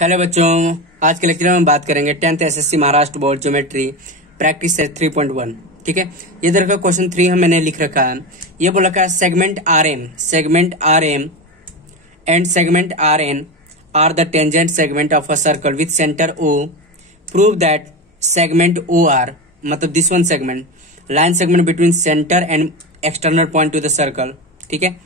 Hello बच्चों, आज के लेक्चर में हम बात करेंगे 10th SSC Maharashtra board geometry practice set 3.1। ठीक है, ये देखो क्वेश्चन 3 मैंने लिख रखा है। ये बोल रखा है segment R M and segment R N are the tangent segment of a circle with centre O. Prove that segment O R, मतलब this one segment line segment between centre and external point to the circle. ठीक है,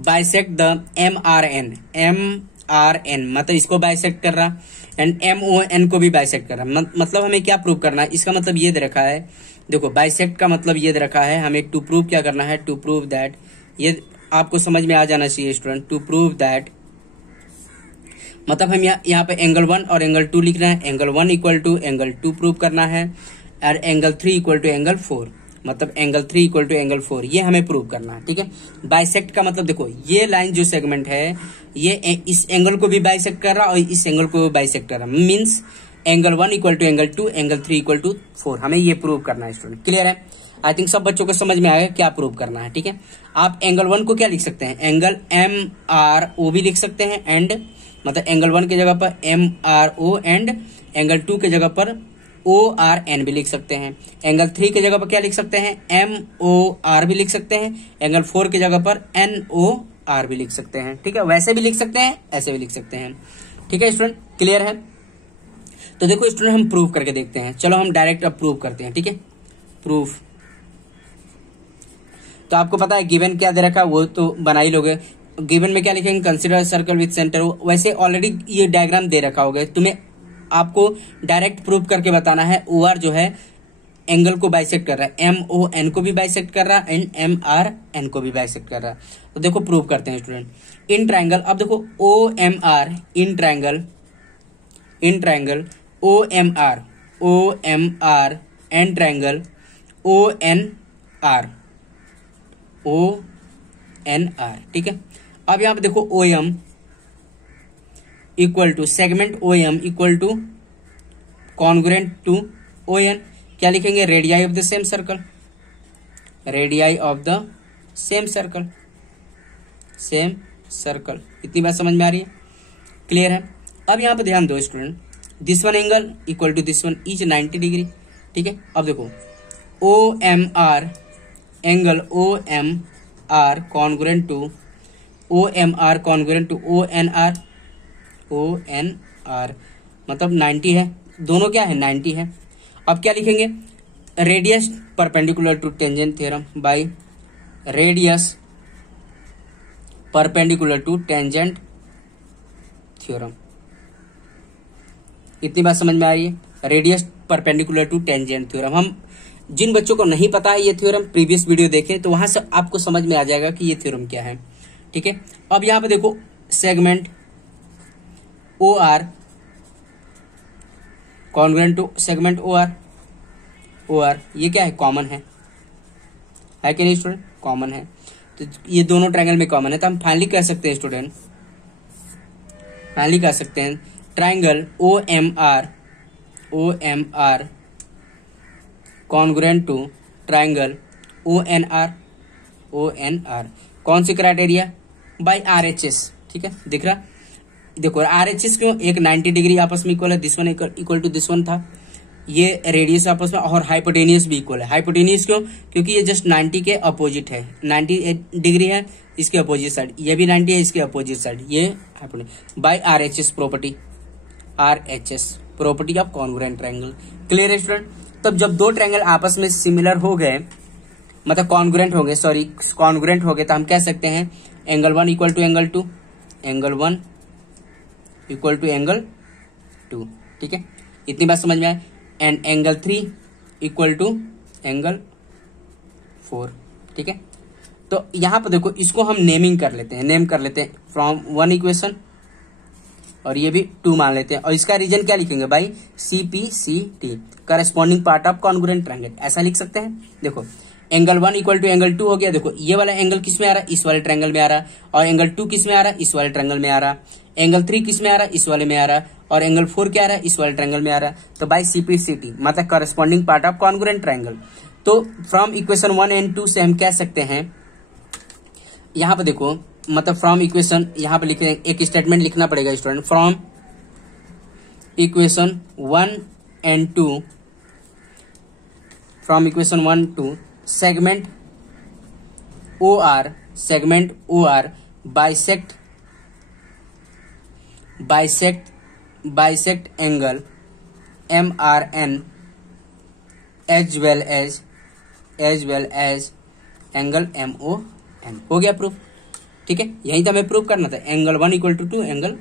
bisect the M R N, मतलब इसको bisect कर रहा and M O N को भी bisect कर रहा। मतलब हमें क्या प्रूव करना है, इसका मतलब ये दे रखा है। देखो बाइसेक्ट का मतलब ये दे रखा है, हमें टू प्रूव क्या करना है, टू प्रूव दैट, ये आपको समझ में आ जाना चाहिए स्टूडेंट। टू प्रूव दैट मतलब हम यहाँ पे एंगल 1 और एंगल 2 लिख रहे हैं। Angle 1 equal to angle 2 prove करना है और एंगल 3 इक्वल टू एंगल 4, मतलब एंगल 3 इक्वल टू एंगल 4, ये हमें प्रूव करना है। ठीक है, बाइसेक्ट का मतलब देखो ये लाइन जो सेगमेंट है ये इस एंगल को भी बाइसेक्ट कर रहा और इस एंगल को भी बाइसेक्ट कर रहा, means angle 1 equal to angle 2, angle 3 equal to 4, हमें ये प्रूव करना है स्टूडेंट। क्लियर है? आई थिंक सब बच्चों को समझ में आएगा क्या प्रूव करना है। ठीक है, आप एंगल 1 को क्या लिख सकते हैं, एंगल एम आर ओ भी लिख सकते हैं, एंड मतलब एंगल 1 की जगह पर M R O and angle 2 की जगह पर ओ आर एन भी लिख सकते हैं। एंगल 3 की जगह पर क्या लिख सकते हैं, एम ओ आर भी लिख सकते हैं। एंगल 4 की जगह पर एन ओ आर भी लिख सकते हैं। ठीक है, वैसे भी लिख सकते हैं, ऐसे भी लिख सकते हैं। ठीक है स्टूडेंट, क्लियर है? तो देखो स्टूडेंट हम प्रूव करके देखते हैं। चलो हम डायरेक्ट अब प्रूव करते हैं। ठीक है, प्रूफ। तो आपको पता है गिवन क्या दे रखा है, वो तो बना ही लोगे। गिवन में क्या लिखेंगे, कंसिडर सर्कल विथ सेंटर। वैसे ऑलरेडी ये डायग्राम दे रखा होगा तुम्हें, आपको डायरेक्ट प्रूव करके बताना है। ओ आर जो है एंगल को बाइसेक्ट कर रहा है, एम ओ एन को भी बाइसेक्ट कर रहा है एंड एम आर एन को भी बाइसेक्ट कर रहा है। तो देखो प्रूव करते हैं स्टूडेंट। इन ट्रायंगल, अब देखो O M R in triangle O M R and triangle O N R. ठीक है, अब यहाँ पे देखो O M equal to segment O M equal to congruent to O N. क्या लिखेंगे, radii of the same circle, radii of the same circle. इतनी बात समझ में आ रही है? क्लियर है? अब यहां पे ध्यान दो student, this one angle equal to this one is 90 degree. ठीक है, अब देखो O M R angle O M R congruent to O M R congruent to O N R, मतलब 90 है, दोनों क्या है 90 है। अब क्या लिखेंगे, radius perpendicular to tangent theorem by radius perpendicular to tangent theorem. इतनी बात समझ में आ रही है? Radius perpendicular to tangent theorem. हम जिन बच्चों को नहीं पता है ये थ्योरम, प्रीवियस वीडियो देखें तो वहां से आपको समझ में आ जाएगा कि ये थ्योरम क्या है। ठीक है, अब यहां पे देखो segment O R congruent to segment O R, ये क्या है, कॉमन है कि नहीं स्टूडेंट? कॉमन है, तो ये दोनों ट्रायंगल में कॉमन है। तो हम फाइनली कह सकते हैं student, triangle O M R congruent to triangle O N R. कौन सी क्राइटेरिया, बाय RHS। ठीक है, दिख रहा, देखो RHS क्यों, एक 90 डिग्री आपस में इक्वल है, this one equal to this one था, ये रेडियस आपस में, और हाइपोटेनियस भी इक्वल है। हाइपोटेनियस क्यों, क्योंकि ये जस्ट 90 के अपोजिट है, 90 डिग्री है इसके अपोजिट साइड, ये भी 90 है इसके अपोजिट साइड, ये hypotenuse by RHS property of congruent triangle. Clear है स्टूडेंट? तब जब दो ट्रायंगल आपस में सिमिलर हो गए, मतलब कॉन्ग्रुएंट हो गए, तो हम कह सकते हैं angle 1 equal to angle 2, angle 1 equal to angle 2। ठीक है, इतनी बात समझ में आए, and angle 3 equal to angle 4। ठीक है, तो यहां पर देखो इसको हम नेम कर लेते हैं फ्रॉम 1 इक्वेशन, और ये भी 2 मान लेते हैं, और इसका रीजन क्या लिखेंगे, by CPCT corresponding part of congruent triangle, ऐसा लिख सकते हैं। देखो एंगल 1 इक्वल टू एंगल 2 हो गया, देखो ये वाला एंगल किस में आ रहा है, इस वाले ट्रायंगल में आ रहा है, और एंगल 2 किस में आ रहा है, इस वाले ट्रायंगल में आ रहा है। एंगल 3 किस में आ रहा है, इस वाले में आ रहा है, और एंगल 4 क्या आ रहा है, इस वाले ट्रायंगल में आ रहा है। तो बाय CPCT मतलब corresponding part of congruent triangle. तो फ्रॉम इक्वेशन 1 एंड 2 से हम कह सकते हैं, यहां पर देखो मतलब फ्रॉम इक्वेशन, यहाँ पे लिखे एक स्टेटमेंट लिखना पड़ेगा student, from equation 1 and 2, from equation 1 to segment OR bisect angle MRN as well as angle MON। हो गया प्रूफ। ठीक है, यही तो हमें प्रूफ करना था। एंगल 1 = 2, एंगल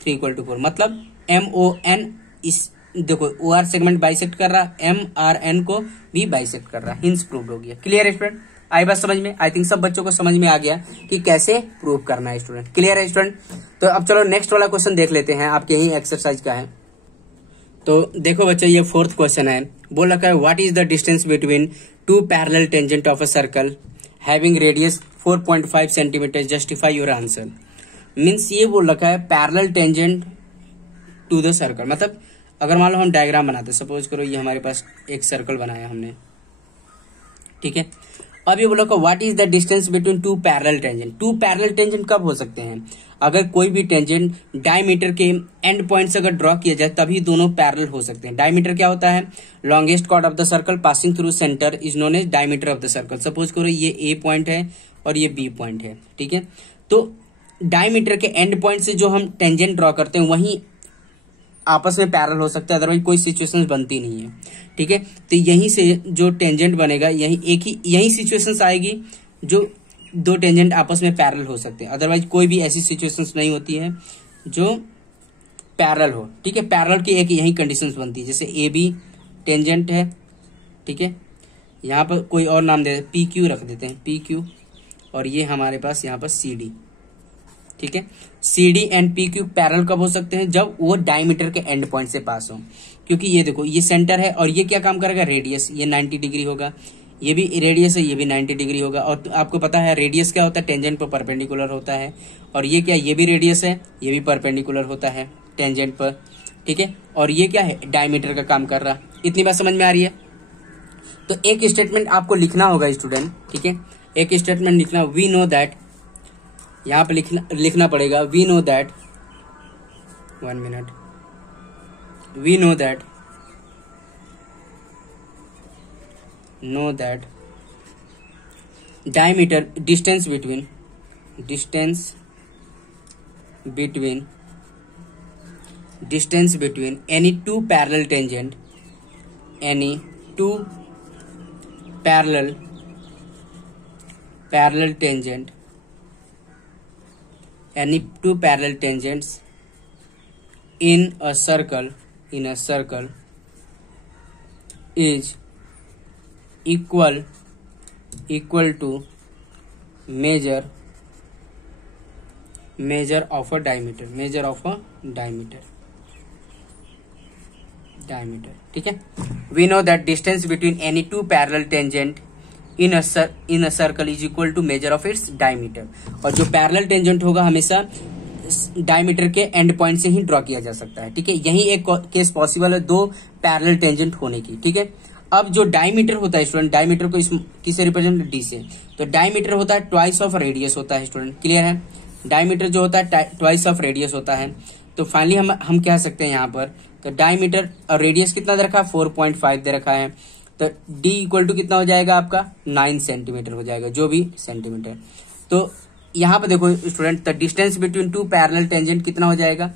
3 = 4, मतलब MON इस देखो OR सेगमेंट बाइसेक्ट कर रहा, MRN को भी बाइसेक्ट कर रहा। हिंस प्रूव हो गया। क्लियर है स्टूडेंट? आई बात समझ में? आई थिंक सब बच्चों को समझ में आ गया कि कैसे प्रूव करना है स्टूडेंट। क्लियर है स्टूडेंट? तो अब चलो नेक्स्ट वाला क्वेश्चन देख लेते हैं, आपके यही एक्सरसाइज का है। तो देखो बच्चों, ये 4th क्वेश्चन है। बोल रखा है what is the distance between 2 parallel tangent of a circle having radius 4.5 centimetre, justify your answer. Means ये बोल रखा है parallel tangent to the circle, मतलब अगर मान लो हम डायग्राम बनाते, सपोज करो ये हमारे पास एक सर्कल बनाया हमने, ठीक है। अब ये बोलो what is the distance between 2 parallel tangent. 2 parallel tangent कब हो सकते हैं? अगर कोई भी टेंजेंट डायमीटर के एंड पॉइंट से अगर ड्रॉ किया जाए तभी दोनों पैरेलल हो सकते हैं। डायमीटर क्या होता है? Longest chord of the circle passing through centre is known as diameter of the circle. Suppose करो ये ए पॉइंट है और ये बी पॉइंट है, ठीक है। तो डायमीटर के एंड पॉइंट से जो हम टेंजेंट ड्रॉ करते हैं वहीं आपस में पैरेलल हो सकता है, अदरवाइज कोई सिचुएशंस बनती नहीं है, ठीक है। तो यहीं से जो टेंजेंट बनेगा यही सिचुएशंस आएगी जो 2 टेंजेंट आपस में पैरेलल हो सकते हैं, अदरवाइज कोई भी ऐसी सिचुएशंस नहीं होती है जो पैरेलल हो, ठीक है। पैरेलल की एक यही कंडीशंस बनती है, जैसे ए बी टेंजेंट है, ठीक है। यहाँ पर कोई और नाम दे पी क्यू रख देते हैं, पी क्यू, और ये हमारे पास यहाँ पर सी डी, ठीक है। C D and P Q parallel कब हो सकते हैं? जब वो डायमीटर के एंड पॉइंट से पास हो, क्योंकि ये देखो ये सेंटर है और ये क्या काम करेगा? रेडियस, ये 90 डिग्री होगा, ये भी रेडियस है, ये भी 90 डिग्री होगा। और आपको पता है रेडियस क्या होता है? टेंजेंट पर परपेंडिकुलर होता है। और ये क्या? ये भी रेडियस है, ये भी परपेंडिकुलर होता है टेंजेंट पर, ठीक है। और ये क्या है? डायमीटर का काम कर रहा। इतनी बात समझ में आ रही है? तो एक स्टेटमेंट आपको लिखना होगा स्टूडेंट, ठीक है। एक स्टेटमेंट लिखना, वी नो दैट, यहां पे लिखना पड़ेगा we know that, 1 minute, we know that diameter distance between any 2 parallel tangent, any 2 parallel tangents in a circle is equal to measure of a diameter, ठीक है। we know that distance between any 2 parallel tangent in a circle is equal to measure of its diameter। और जो parallel tangent होगा हमेशा diameter के and point से ही draw किया जा सकता है, ठीक है। यही एक केस पॉसिबल है 2 पैरेलल टेंजेंट होने की, ठीक है। अब जो डायमीटर होता है स्टूडेंट, डायमीटर को किससे रिप्रेजेंट? डी से। तो डायमीटर होता है ट्वाइस ऑफ रेडियस होता है स्टूडेंट, क्लियर है। डायमीटर जो होता है ट्वाइस ऑफ रेडियस होता है। तो फाइनली हम कह सकते हैं यहाँ पर, तो डायमीटर और रेडियस कितना दे रखा है? 4.5 दे रखा है। तो d इक्वल टू कितना हो जाएगा आपका? 9 सेंटीमीटर हो जाएगा, जो भी सेंटीमीटर। तो यहाँ पे देखो student, the distance between 2 parallel tangent कितना हो जाएगा?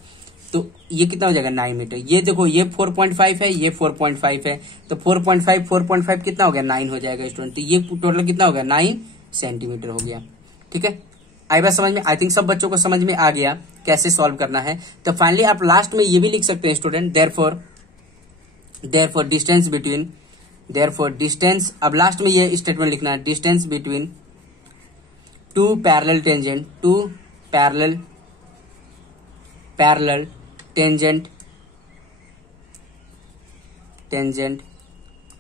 तो ये कितना हो जाएगा? 9 मीटर। ये देखो ये 4.5 है, ये 4.5 है, तो 4.5 कितना हो गया? 9 हो जाएगा स्टूडेंट। तो ये टोटल कितना हो गया? 9 सेंटीमीटर हो गया, ठीक है। आई बात समझ में? आई थिंक सब बच्चों को समझ में आ गया कैसे सॉल्व करना है। तो फाइनली आप लास्ट में ये भी लिख सकते हैं स्टूडेंट, देयरफॉर डिस्टेंस, अब लास्ट में ये स्टेटमेंट लिखना है, डिस्टेंस बिटवीन 2 पैरेलल टेंजेंट,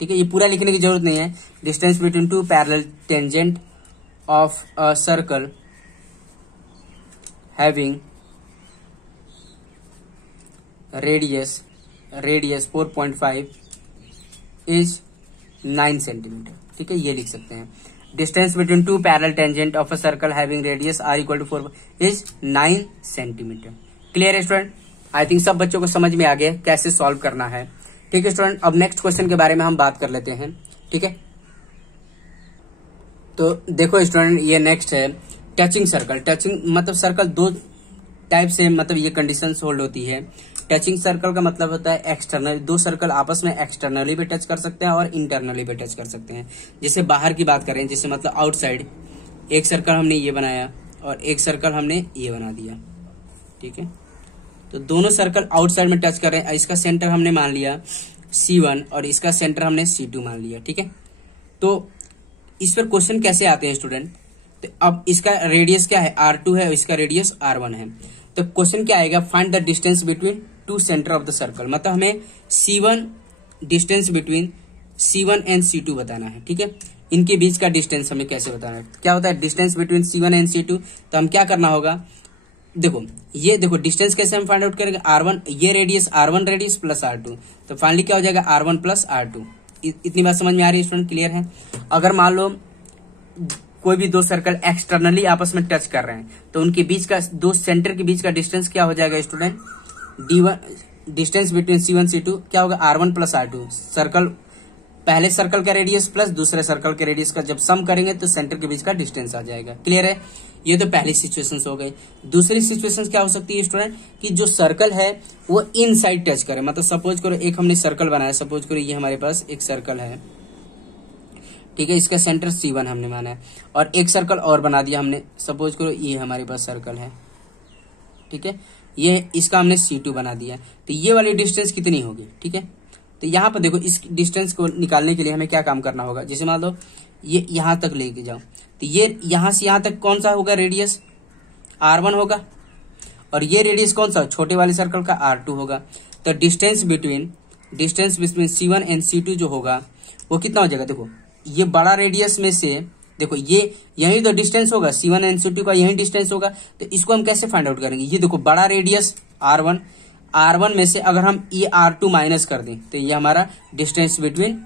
ठीक है। ये पूरा लिखने की जरूरत नहीं है। Distance between 2 parallel tangent of a circle having radius 4.5 is 9 centimetre, ठीक है। ये लिख सकते हैं, distance between 2 parallel tangent of a circle having radius r equal to 4 is 9 centimetre. Clear है स्टूडेंट? आई थिंक सब बच्चों को समझ में आ गया कैसे सॉल्व करना है। ठीक है स्टूडेंट, अब नेक्स्ट क्वेश्चन के बारे में हम बात कर लेते हैं। ठीक है, तो देखो स्टूडेंट, ये नेक्स्ट है टचिंग सर्कल। टचिंग मतलब सर्कल दो टाइप से मतलब ये कंडीशन होल्ड होती है। टचिंग सर्कल का मतलब होता है एक्सटर्नल, दो सर्कल आपस में एक्सटर्नली भी टच कर सकते हैं और इंटरनली भी टच कर सकते हैं। जैसे बाहर की बात करें, जैसे मतलब आउटसाइड, एक सर्कल हमने ये बनाया और एक सर्कल हमने ये बना दिया। ठीक है, तो दोनों सर्कल आउटसाइड में टच कर रहे हैं। इसका सेंटर हमने मान लिया C1 और इसका सेंटर हमने C2 मान लिया। ठीक है, तो इस पर क्वेश्चन कैसे आते हैं स्टूडेंट? तो अब इसका रेडियस क्या है, R2 है और इसका रेडियस R1 है। तो क्वेश्चन क्या आएगा, find the distance between to centre of the circle. मतलब हमें C1 distance between C1 and C2 बताना है। ठीक है, इनके बीच का डिस्टेंस हमें कैसे बताना है? क्या होता है distance between C1 and C2? तो हम क्या करना होगा, देखो ये देखो डिस्टेंस कैसे हम फाइंड आउट करेंगे, R1 ये radius R1 radius plus R2, तो फाइनली क्या हो जाएगा R1 प्लस R2। इतनी बात समझ में आ रही है स्टूडेंट, क्लियर है? अगर मान लो कोई भी दो सर्कल एक्सटर्नली आपस में टच कर रहे हैं तो उनके बीच का, दो सेंटर के बीच का डिस्टेंस क्या हो जाएगा student, D1 distance between C1 C2 क्या होगा R1 प्लस R2। सर्कल पहले सर्कल का रेडियस प्लस दूसरे सर्कल के रेडियस का जब सम करेंगे तो सेंटर के बीच का डिस्टेंस आ जाएगा। क्लियर है? ये तो पहली सिचुएशन हो गई। दूसरी सिचुएशन क्या हो सकती है स्टूडेंट, कि जो सर्कल है वो इनसाइड टच करे। मतलब सपोज करो एक हमने सर्कल बनाया, सपोज करो ये हमारे पास एक सर्कल है। ठीक है, इसका सेंटर C1 हमने माना है और एक सर्कल और बना दिया हमने, सपोज करो ये हमारे पास सर्कल है। ठीक है, ये इसका हमने C2 बना दिया। तो ये वाली डिस्टेंस कितनी होगी? ठीक है, तो यहाँ पर देखो इस डिस्टेंस को निकालने के लिए हमें क्या काम करना होगा, जैसे मान लो ये यहां तक लेके जाओ, तो ये यहां से यहां तक कौन सा होगा रेडियस, R1 होगा और ये रेडियस कौन सा, छोटे वाले सर्कल का R2 होगा। तो distance between C1 and C2 जो होगा वो कितना हो जाएगा, देखो ये बड़ा रेडियस में से, देखो ये यही तो डिस्टेंस होगा, C1 एंड C2 का यही डिस्टेंस होगा। तो इसको हम कैसे फाइंड आउट करेंगे, ये देखो बड़ा रेडियस R1 में से अगर हम ये R2 माइनस कर दें तो ये हमारा डिस्टेंस बिटवीन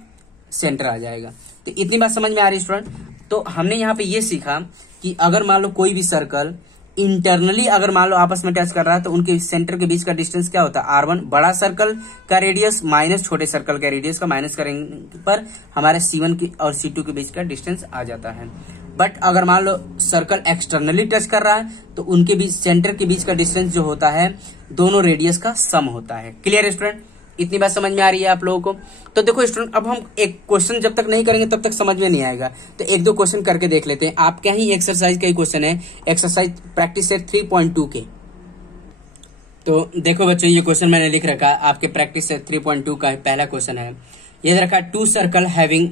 सेंटर आ जाएगा। तो इतनी बात समझ में आ रही है स्टूडेंट? तो हमने यहाँ पे ये सीखा कि अगर मान लो कोई भी सर्कल इंटरनली अगर मान लो आपस में टच कर रहा है तो उनके सेंटर के बीच का डिस्टेंस क्या होता है, R1 बड़ा सर्कल का रेडियस माइनस छोटे सर्कल का रेडियस का माइनस करेंगे पर हमारे C1 की और C2 के बीच का डिस्टेंस आ जाता है। बट अगर मान लो सर्कल एक्सटर्नली टच कर रहा है तो उनके बीच सेंटर के बीच का डिस्टेंस जो होता है दोनों रेडियस का सम होता है। क्लियर है स्टूडेंट? इतनी बात समझ में आ रही है आप लोगों को? तो देखो स्टूडेंट, अब हम एक क्वेश्चन जब तक नहीं करेंगे तब तक समझ में नहीं आएगा, तो एक दो क्वेश्चन करके देख लेते हैं। आपके ही एक्सरसाइज का ही क्वेश्चन है, एक्सरसाइज प्रैक्टिस सेट 3.2 के। तो देखो बच्चों, ये क्वेश्चन मैंने लिख रखा है, आपके प्रैक्टिस सेट 3.2 का पहला क्वेश्चन है। ये दे रखा है टू सर्कल हैविंग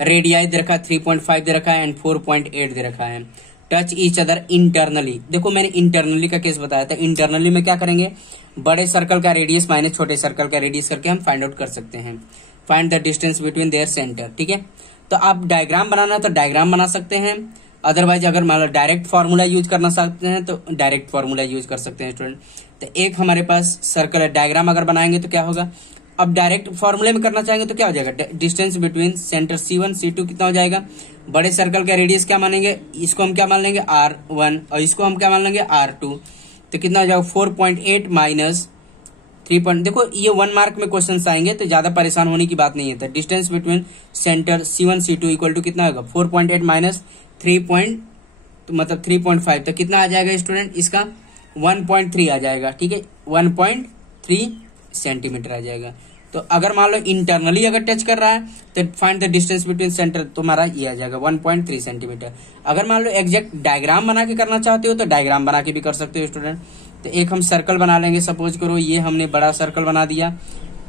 रेडियाई दे रखा है 3.5 दे रखा है एंड 4.8 दे रखा है, टच ईच अदर इंटरनली। देखो मैंने इंटरनली का केस बताया था, इंटरनली में क्या करेंगे, बड़े सर्कल का रेडियस माइनस छोटे सर्कल का रेडियस करके हम फाइंड आउट कर सकते हैं, find the distance between their centre. ठीक है, तो आप डायग्राम बनाना है तो डायग्राम बना सकते हैं, अदरवाइज अगर मान लो डायरेक्ट फॉर्मूला यूज करना चाहते हैं तो डायरेक्ट फॉर्मूला यूज कर सकते हैं स्टूडेंट। तो एक हमारे पास सर्कल है, डायग्राम अगर बनाएंगे तो क्या होगा, अब डायरेक्ट फॉर्मूले में करना चाहेंगे तो क्या हो जाएगा, distance between centre C1 C2 कितना हो जाएगा, बड़े सर्कल का रेडियस क्या मानेंगे, इसको हम क्या मान लेंगे R1 और इसको हम क्या मान लेंगे R2, तो कितना हो जाएगा 4.8 माइनस 3. देखो ये 1 मार्क में क्वेश्चन आएंगे तो ज्यादा परेशान होने की बात नहीं है। तो distance between centre C1 C2 equal to कितना होगा 4.8 माइनस 3. तो मतलब 3.5, तो कितना आ जाएगा स्टूडेंट, इसका 1.3 आ जाएगा। ठीक है, 1.3 सेंटीमीटर आ जाएगा। तो अगर मान लो इंटरनली अगर टच कर रहा है तो find the distance between centre, तो हमारा ये आ जाएगा 1.3 सेंटीमीटर। अगर मान लो एग्जैक्ट डायग्राम बना के करना चाहते हो तो डायग्राम बना के भी कर सकते हो स्टूडेंट। तो एक हम सर्कल बना लेंगे, सपोज करो ये हमने बड़ा सर्कल बना दिया।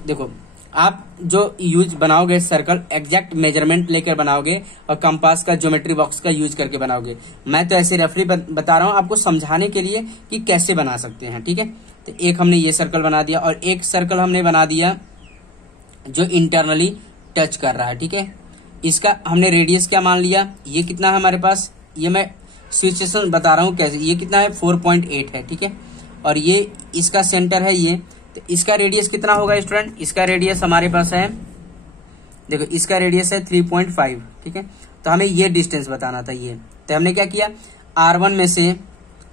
देखो आप जो यूज बनाओगे सर्कल एग्जैक्ट मेजरमेंट लेकर बनाओगे और कंपास का ज्योमेट्री बॉक्स का यूज करके बनाओगे। मैं तो ऐसे रफली बता रहा हूँ आपको समझाने के लिए कि कैसे बना सकते हैं। ठीक है, तो एक हमने ये सर्कल बना दिया और एक सर्कल हमने बना दिया जो इंटरनली टच कर रहा है। ठीक है, इसका हमने रेडियस क्या मान लिया, ये कितना है हमारे पास, ये मैं सिचुएशन बता रहा हूँ कैसे, ये कितना है 4.8 है। ठीक है, और ये इसका सेंटर है ये, तो इसका रेडियस कितना होगा स्टूडेंट, इसका रेडियस हमारे पास है, देखो इसका रेडियस है 3.5। ठीक है, तो हमें ये डिस्टेंस बताना था ये, तो हमने क्या किया R1 में से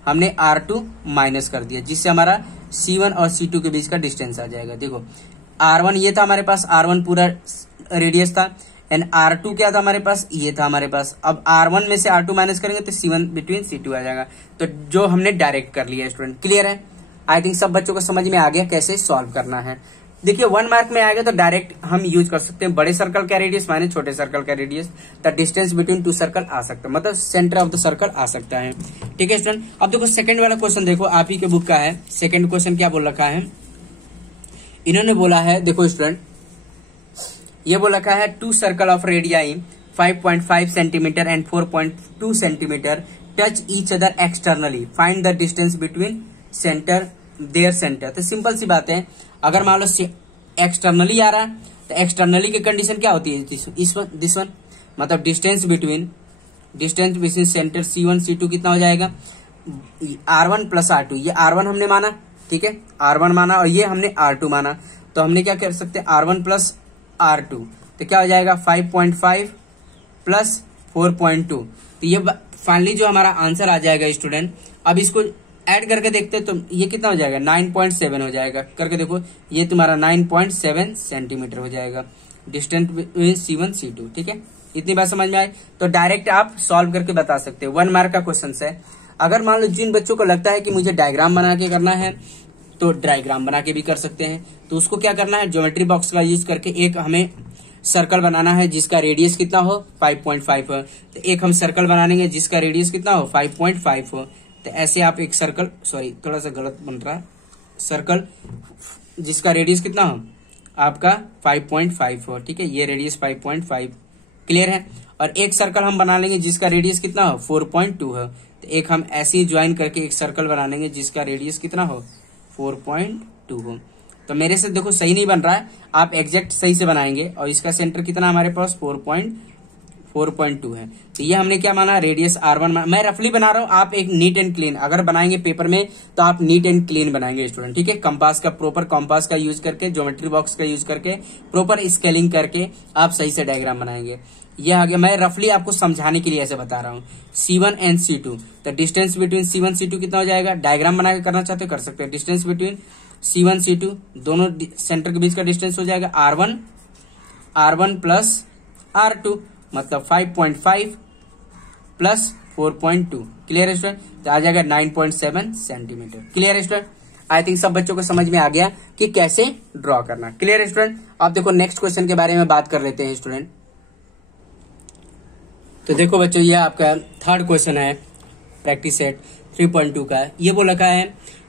हमने R2 माइनस कर दिया, जिससे हमारा C1 और C2 के बीच का डिस्टेंस आ जाएगा। देखो R1 ये था हमारे पास, R1 पूरा रेडियस था, एंड R2 क्या था हमारे पास, ये था हमारे पास। अब R1 में से R2 माइनस करेंगे तो C1 बिटवीन C2 आ जाएगा, तो जो हमने डायरेक्ट कर लिया स्टूडेंट। क्लियर है? आई थिंक सब बच्चों को समझ में आ गया कैसे सॉल्व करना है। देखिए 1 मार्क में आएगा तो डायरेक्ट हम यूज कर सकते हैं बड़े सर्कल का रेडियस माइनस छोटे सर्कल का radius, the distance between two circle आ सकता है, मतलब सेंटर ऑफ द सर्कल आ सकता है। ठीक है स्टूडेंट, अब देखो सेकंड वाला क्वेश्चन देखो, आप ही के बुक का है। सेकंड क्वेश्चन क्या बोल रखा है, इन्होंने बोला है, देखो स्टूडेंट ये बोल रखा है two circle of radii 5.5 centimetre and 4.2 centimetre touch each other externally, find the distance between centre their centre. तो सिंपल सी बात है, अगर मान लो एक्सटर्नली आ रहा है तो एक्सटर्नली की कंडीशन क्या होती है, दिस वन, मतलब distance between centre C1 C2 कितना हो जाएगा, R1 प्लस R2। ये R1 हमने माना, ठीक है, R1 माना, और ये हमने R2 माना, तो हमने क्या कर सकते हैं, R1 प्लस R2, तो क्या हो जाएगा 5.5 प्लस 4.2। तो ये फाइनली जो हमारा आंसर आ जाएगा स्टूडेंट। अब इसको ऐड करके देखते हैं तो ये कितना हो जाएगा, 9.7 हो जाएगा। करके देखो ये तुम्हारा 9.7 सेंटीमीटर हो जाएगा डिस्टेंस बिटवीन C1 C2। ठीक है, इतनी बात समझ में आई तो डायरेक्ट आप सॉल्व करके बता सकते हो। 1 मार्क का क्वेश्चन है। अगर मान लो जिन बच्चों को लगता है कि मुझे डायग्राम बना के करना है तो डायग्राम बना के भी कर सकते हैं। तो उसको क्या करना है, ज्योमेट्री बॉक्स का यूज करके एक हमें सर्कल बनाना है जिसका रेडियस कितना हो 5.5 हो, तो एक हम सर्कल बनाएंगे जिसका रेडियस कितना हो 5.5 हो। तो ऐसे आप एक सर्कल, सॉरी थोड़ा सा गलत बन रहा है, सर्कल जिसका रेडियस कितना हो आपका 5.5 हो। ठीक है, ये रेडियस 5.5, क्लियर है। और एक सर्कल हम बना लेंगे जिसका रेडियस कितना हो 4.2 हो, तो एक हम ऐसे ही ज्वाइन करके एक सर्कल बना लेंगे जिसका रेडियस कितना हो 4.2 हो। तो मेरे से देखो सही नहीं बन रहा है, आप एग्जैक्ट सही से बनाएंगे। और इसका सेंटर कितना हमारे पास 4.2 है। तो ये हमने क्या माना, रेडियस R1 मैं रफली बना रहा हूं, आप एक नीट एंड क्लीन अगर बनाएंगे पेपर में तो आप नीट एंड क्लीन बनाएंगे स्टूडेंट। ठीक है, कंपास का प्रॉपर कंपास का यूज करके, ज्योमेट्री बॉक्स का यूज करके, प्रॉपर स्केलिंग करके आप सही से डायग्राम बनाएंगे। ये आगे मैं रफली आपको समझाने के लिए ऐसे बता रहा हूँ। C1 एंड C2, तो डिस्टेंस बिटवीन C1 C2 कितना हो जाएगा, डायग्राम बना के करना चाहते हो कर सकते हैं। डिस्टेंस बिटवीन C1 C2 दोनों सेंटर के बीच का डिस्टेंस हो जाएगा R1 प्लस R2, मतलब 5.5 प्लस 4.2। क्लियर है स्टूडेंट, तो आ जाएगा 9.7 सेंटीमीटर। क्लियर है स्टूडेंट, आई थिंक सब बच्चों को समझ में आ गया कि कैसे ड्रॉ करना। क्लियर है स्टूडेंट, अब देखो नेक्स्ट क्वेश्चन के बारे में बात कर लेते हैं स्टूडेंट। तो देखो बच्चों ये आपका थर्ड क्वेश्चन है प्रैक्टिस सेट 3.2 का। ये बोल रखा है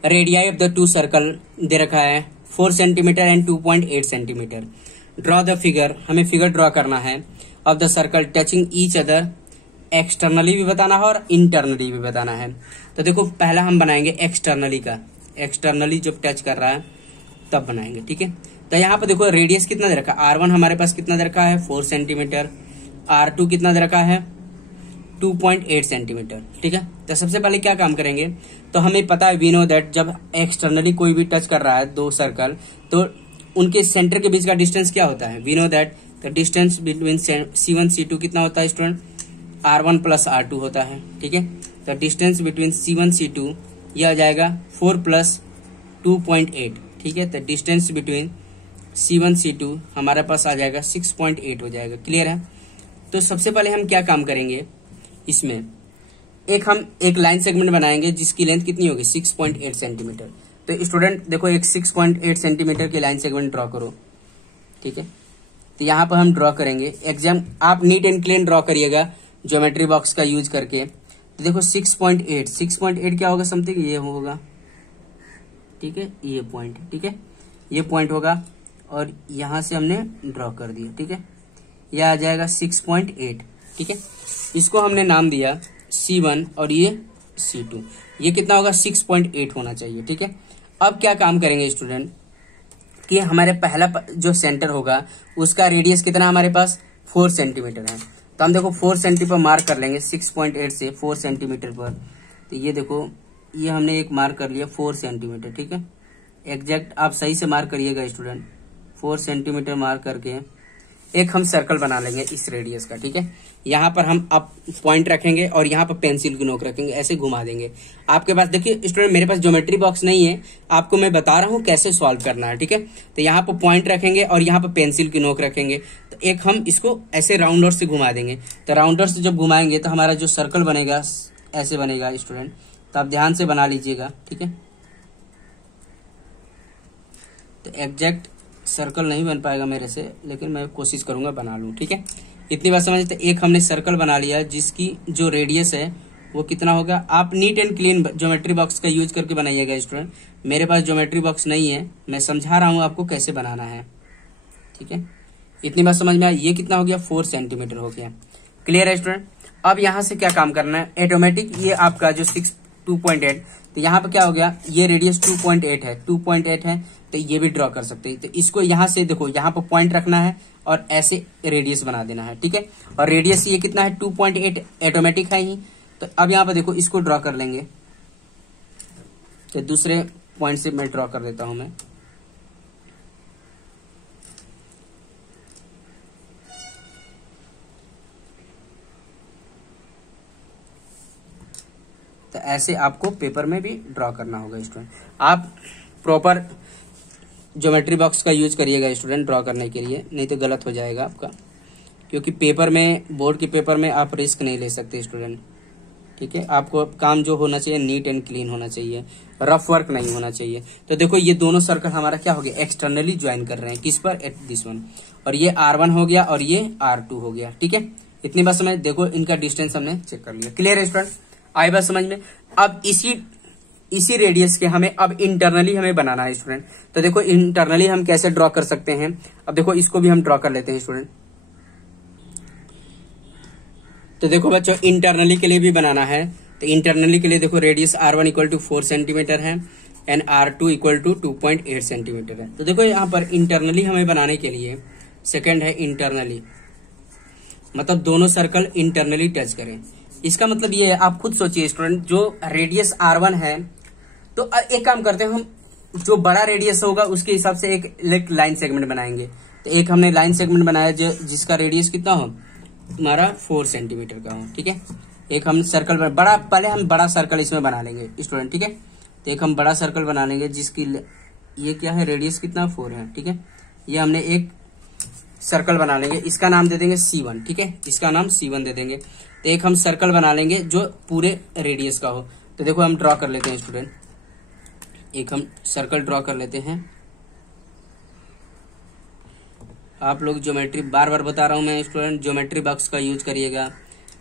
radii of the two circle दे रखा है 4 centimetre and 2.8 centimetre. Draw the figure, हमें फिगर ड्रॉ करना है of the circle touching each other, externally भी बताना है और इंटरनली भी बताना है। तो देखो पहला हम बनाएंगे एक्सटर्नली का, एक्सटर्नली जब टच कर रहा है तब बनाएंगे। ठीक है, तो यहाँ पर देखो रेडियस कितना दे रखा है, R1 हमारे पास कितना दे रखा है 4 सेंटीमीटर, R2 कितना दे रखा है 2.8 सेंटीमीटर। ठीक है, तो सबसे पहले क्या काम करेंगे, तो हमें पता है वी नो दैट जब एक्सटर्नली कोई भी टच कर रहा है दो सर्कल तो उनके सेंटर के बीच का डिस्टेंस क्या होता है, we know that the distance between C1 C2 कितना होता है स्टूडेंट, R1 प्लस R2 होता है। ठीक है, तो डिस्टेंस बिटवीन C1 C2 यह हो जाएगा 4 प्लस 2.8। ठीक है, तो डिस्टेंस बिटवीन C1 C2 हमारे पास आ जाएगा 6.8 हो जाएगा। क्लियर है, तो सबसे पहले हम क्या काम करेंगे, इसमें हम एक लाइन सेगमेंट बनाएंगे जिसकी लेंथ कितनी होगी 6.8 सेंटीमीटर। तो स्टूडेंट देखो एक 6.8 सेंटीमीटर की लाइन सेगमेंट ड्रॉ करो। ठीक है, तो यहाँ पर हम ड्रॉ करेंगे, एग्जाम आप नीट एंड क्लीन ड्रॉ करिएगा ज्योमेट्री बॉक्स का यूज करके। तो देखो 6.8 क्या होगा, समथिंग ये होगा। ठीक है, ये पॉइंट, ठीक है ये पॉइंट होगा और यहां से हमने ड्रॉ कर दिया। ठीक है, यह आ जाएगा 6.8। ठीक है, इसको हमने नाम दिया C1 और ये C2। ये कितना होगा 6.8 होना चाहिए। ठीक है, अब क्या काम करेंगे स्टूडेंट कि हमारे पहला जो सेंटर होगा उसका रेडियस कितना हमारे पास 4 सेंटीमीटर है। तो हम देखो 4 सेंटीमीटर पर मार्क कर लेंगे, 6.8 से 4 सेंटीमीटर पर। तो ये देखो ये हमने एक मार्क कर लिया 4 सेंटीमीटर। ठीक है, एग्जैक्ट आप सही से मार्क करिएगा स्टूडेंट, 4 सेंटीमीटर मार्क करके एक हम सर्कल बना लेंगे इस रेडियस का, ठीक है। यहाँ पर हम अब पॉइंट रखेंगे और यहाँ पर पेंसिल की नोक रखेंगे, ऐसे घुमा देंगे। आपके पास देखिए स्टूडेंट, मेरे पास ज्योमेट्री बॉक्स नहीं है, आपको मैं बता रहा हूँ कैसे सॉल्व करना है, ठीक है। तो यहाँ पर पॉइंट रखेंगे और यहाँ पर पेंसिल की नोक रखेंगे। तो एक हम इसको ऐसे राउंडर से घुमा देंगे। तो राउंडर से जब घुमाएंगे तो हमारा जो सर्कल बनेगा ऐसे बनेगा स्टूडेंट। तो आप ध्यान से बना लीजिएगा, ठीक है। तो एग्जैक्ट सर्कल नहीं बन पाएगा मेरे से, लेकिन मैं कोशिश करूंगा बना लूं, ठीक है। इतनी बात समझ। तो एक हमने सर्कल बना लिया जिसकी जो रेडियस है वो कितना होगा। आप neat and clean geometry box का यूज करके बनाइएगा स्टूडेंट। मेरे पास ज्योमेट्री बॉक्स नहीं है, मैं समझा रहा हूं आपको कैसे बनाना है, ठीक है। इतनी बात समझ में आई। ये कितना हो गया, 4 सेंटीमीटर हो गया। क्लियर है स्टूडेंट। अब यहाँ से क्या काम करना है, ऑटोमेटिक ये आपका जो 2.8, तो यहाँ पे क्या हो गया, ये रेडियस 2.8 है, 2.8 है, तो ये भी ड्रॉ कर सकते हैं। तो इसको यहाँ से देखो, यहाँ पर पॉइंट रखना है और ऐसे रेडियस बना देना है, ठीक है। और रेडियस ये कितना है, 2.8 ऑटोमेटिक है ही। तो अब यहाँ पर देखो इसको ड्रॉ कर लेंगे। तो दूसरे पॉइंट से मैं ड्रॉ कर देता हूं मैं। तो ऐसे आपको पेपर में भी ड्रॉ करना होगा स्टूडेंट। आप प्रॉपर ज्योमेट्री बॉक्स का यूज करिएगा स्टूडेंट ड्रॉ करने के लिए, नहीं तो गलत हो जाएगा आपका। क्योंकि पेपर में, बोर्ड के पेपर में आप रिस्क नहीं ले सकते स्टूडेंट, ठीक है। आपको काम जो होना चाहिए नीट एंड क्लीन होना चाहिए, रफ वर्क नहीं होना चाहिए। तो देखो ये दोनों सर्कल हमारा क्या हो गया, एक्सटर्नली ज्वाइन कर रहे हैं, किस पर, एट दिस वन। और ये R1 हो गया और ये R2 हो गया, ठीक है। इतनी बात समझ। देखो इनका डिस्टेंस हमने चेक कर लिया। क्लियर है स्टूडेंट, आई बात समझ में। अब इसी रेडियस के हमें अब इंटरनली हमें बनाना है स्टूडेंट। तो देखो इंटरनली हम कैसे ड्रॉ कर सकते हैं। अब देखो इसको भी हम ड्रॉ कर लेते हैं स्टूडेंट। तो देखो बच्चों इंटरनली के लिए भी बनाना है। तो इंटरनली के लिए देखो radius R1 equal to 4 centimetre है and R2 equal to 2.8 centimetre है। तो देखो यहाँ पर इंटरनली हमें बनाने के लिए सेकंड है इंटरनली, मतलब दोनों सर्कल इंटरनली टच करें। इसका मतलब ये है, आप खुद सोचिए स्टूडेंट, जो रेडियस R1 है, तो एक काम करते हैं हम, जो बड़ा रेडियस होगा उसके हिसाब से एक लाइन सेगमेंट बनाएंगे। तो एक हमने लाइन सेगमेंट बनाया जिसका रेडियस कितना हो, हमारा 4 सेंटीमीटर का हो, ठीक है। एक हम सर्कल बड़ा, पहले हम बड़ा सर्कल इसमें बना लेंगे स्टूडेंट, ठीक है। तो एक हम बड़ा सर्कल बना लेंगे जिसकी ये क्या है, रेडियस कितना 4 है, ठीक है। ये हमने एक सर्कल बना लेंगे, इसका नाम दे देंगे C1, ठीक है। इसका नाम C1 दे देंगे। तो एक हम सर्कल बना लेंगे जो पूरे रेडियस का हो। तो देखो हम ड्रॉ कर लेते हैं स्टूडेंट, एक हम सर्कल ड्रॉ कर लेते हैं। आप लोग ज्योमेट्री, बार बार बता रहा हूं मैं स्टूडेंट, ज्योमेट्री बॉक्स का यूज करिएगा,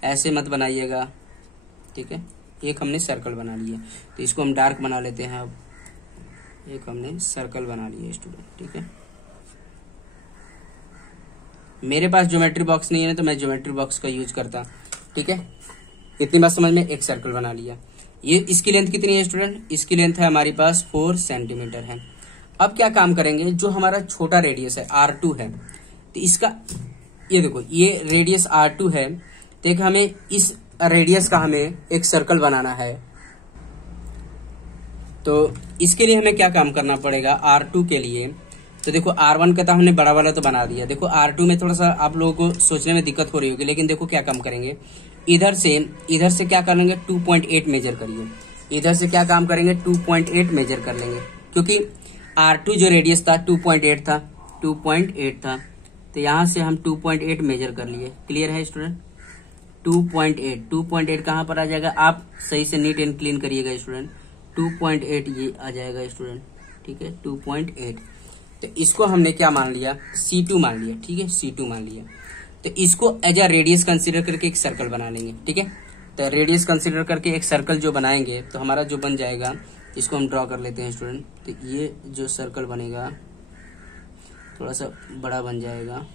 ऐसे मत बनाइएगा, ठीक है। एक हमने सर्कल बना लिया, तो इसको हम डार्क बना लेते हैं। अब एक हमने सर्कल बना लिया स्टूडेंट, ठीक है। मेरे पास ज्योमेट्री बॉक्स नहीं है तो मैं ज्योमेट्री बॉक्स का यूज करता, ठीक है। इतनी बात समझ में। एक सर्कल बना लिया। ये इसकी लेंथ कितनी है स्टूडेंट, इसकी लेंथ है हमारे पास 4 सेंटीमीटर है। अब क्या काम करेंगे, जो हमारा छोटा रेडियस है R2 है, तो इसका ये देखो ये रेडियस R2 है, तो एक हमें इस रेडियस का हमें एक सर्कल बनाना है। तो इसके लिए हमें क्या काम करना पड़ेगा, R2 के लिए। तो देखो R1 का तो हमने बड़ा वाला तो बना दिया। देखो R2 में थोड़ा सा आप लोगों को सोचने में दिक्कत हो रही होगी, लेकिन देखो क्या काम करेंगे, इधर से क्या करेंगे, 2.8 मेजर करिए। इधर से क्या काम करेंगे, 2.8 मेजर कर लेंगे, क्योंकि R2 जो रेडियस था 2.8 था, 2.8 था। तो यहां से हम 2.8 मेजर कर लिए। क्लियर है स्टूडेंट, 2.8 कहां पर आ जाएगा, आप सही से नीट एंड क्लीन करिएगा स्टूडेंट। 2.8 ये आ जाएगा स्टूडेंट, ठीक है, 2.8। तो इसको हमने क्या मान लिया, C2 मान लिया, ठीक है, C2 मान लिया। तो इसको एज अ रेडियस कंसीडर करके एक सर्कल बना लेंगे, ठीक है। तो रेडियस कंसीडर करके एक सर्कल जो बनाएंगे, तो हमारा जो बन जाएगा, इसको हम ड्रॉ कर लेते हैं स्टूडेंट। तो ये जो सर्कल बनेगा थोड़ा सा बड़ा बन जाएगा,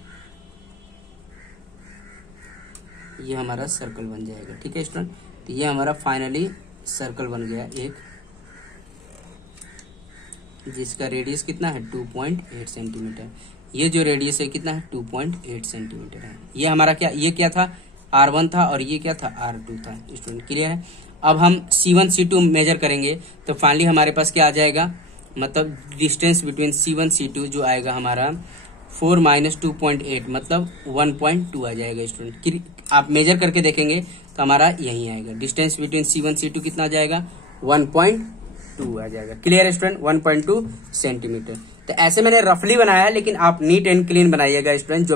ये हमारा सर्कल बन जाएगा, ठीक है स्टूडेंट। तो ये हमारा फाइनली सर्कल बन गया एक, जिसका रेडियस कितना है 2.8 सेंटीमीटर। ये जो रेडियस है कितना है 2.8 सेंटीमीटर है। ये हमारा क्या, ये क्या था, R1 था और ये क्या था, R2 था स्टूडेंट। क्लियर है। अब हम C1 C2 मेजर करेंगे, तो फाइनली हमारे पास क्या आ जाएगा, मतलब डिस्टेंस बिटवीन C1 C2 जो आएगा हमारा 4 माइनस 2.8 मतलब 1.2 आ जाएगा स्टूडेंट। आप मेजर करके देखेंगे तो हमारा यही आएगा। डिस्टेंस बिटवीन C1 C2 कितना आ जाएगा? 1.2 आ जाएगा। क्लियर है स्टूडेंट? 1.2 सेंटीमीटर। तो ऐसे मैंने रफली बनाया, लेकिन आप नीट एंड क्लीन बनाइएगा स्टूडेंट,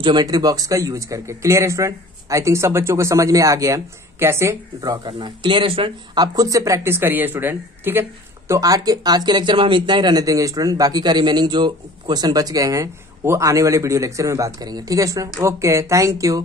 ज्योमेट्री बॉक्स का यूज करके। क्लियर है स्टूडेंट? आई थिंक सब बच्चों को समझ में आ गया कैसे ड्रॉ करना है। क्लियर है स्टूडेंट? आप खुद से प्रैक्टिस करिए स्टूडेंट, ठीक है। तो आज के लेक्चर में हम इतना ही रहने देंगे स्टूडेंट। बाकी का रिमेनिंग जो क्वेश्चन बच गए हैं वो आने वाले वीडियो लेक्चर में बात करेंगे। ठीक है स्टूडेंट? Okay, thank you.